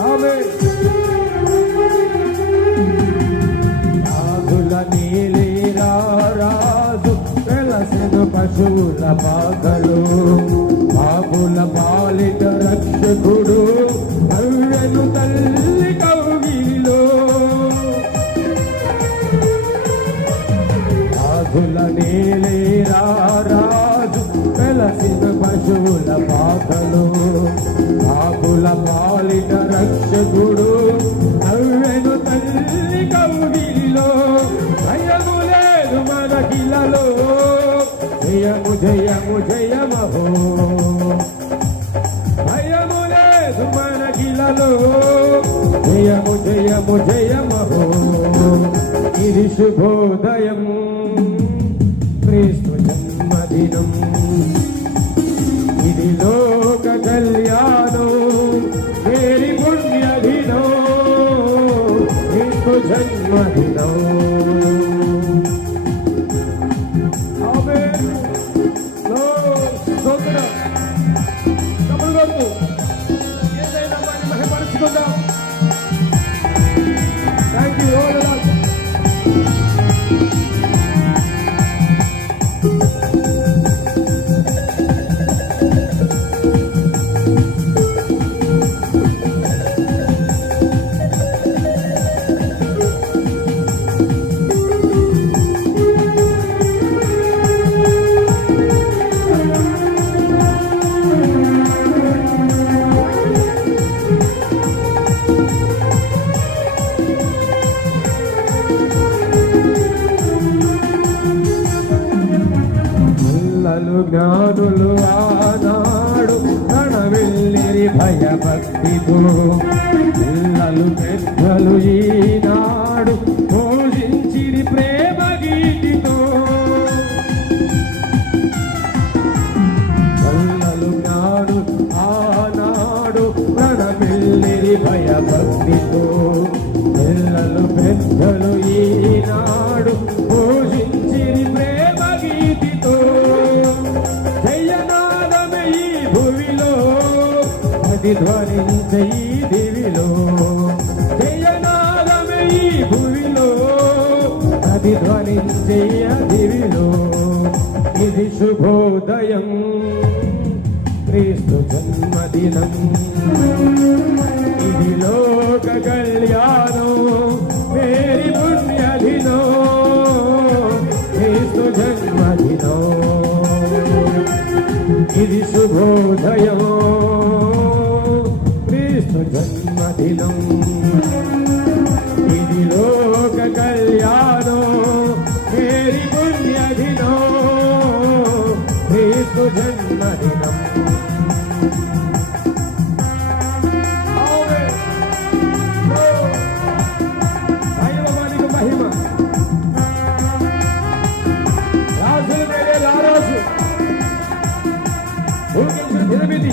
ఆమేన్. రాజుల నీలేరా రాజు వెలసెను పశువుల పాకలు, పాపుల పాలిట రక్షకుడు అవ్వెను తల్లి కౌగిలిలో. రాజుల నీలేరా రాజు వెలసిన పశువుల పాకలు, పాపుల పాలిట రక్షకుడు అవ్వెను తల్లి కౌగిలిలో. భయము లేదు మనకిలలో, జయము జయము జయమహో. భయము లేదు మనకిలలో, జయము జయము జయమహో. ఇది శుభోదయం, క్రీస్తు జన్మదినం, ఇది లోక కళ్యాణం, మేరీ పుణ్యదినం, క్రీస్తు జన్మదినం. ఆమేన్. స్తోత్రం. కబులు కొట్టు. ఏదైనా వారిని మహిమపరుచుకుందాం. Thank you O Lord. జ్ఞానులు ఆనాడు కణవెల్లిరి భయభక్తితో, పిల్లలు పెద్దలు ఈనాడు పోషించిరి ప్రేమ గీతితో. పిల్లలు జ్ఞాను ఆనాడు కణవెల్లిరి భయభక్తితో, పిల్లలు పెద్దలు ఈనాడు పోషించిరి ప్రేమ గీతితో. ధ్వనించే ఈ దివిలో, జయనాదమే ఈ భూమిలో, అది ధ్వనించే ఆ దివిలో. ఇది శుభోదయం, క్రీస్తు జన్మదినం, ఇది లోక కళ్యాణం, మేరీ పుణ్యదినం, క్రీస్తు జన్మదినం. ఇది శుభోదయం, జన్మదినం, ఇది లోక కళ్యాణం, మేరీ పుణ్యదినం, క్రీస్తు జన్మదినం. మహిమకు మహిమ. రాజుల మేలే రారాజు ఊగించిన దినమిది.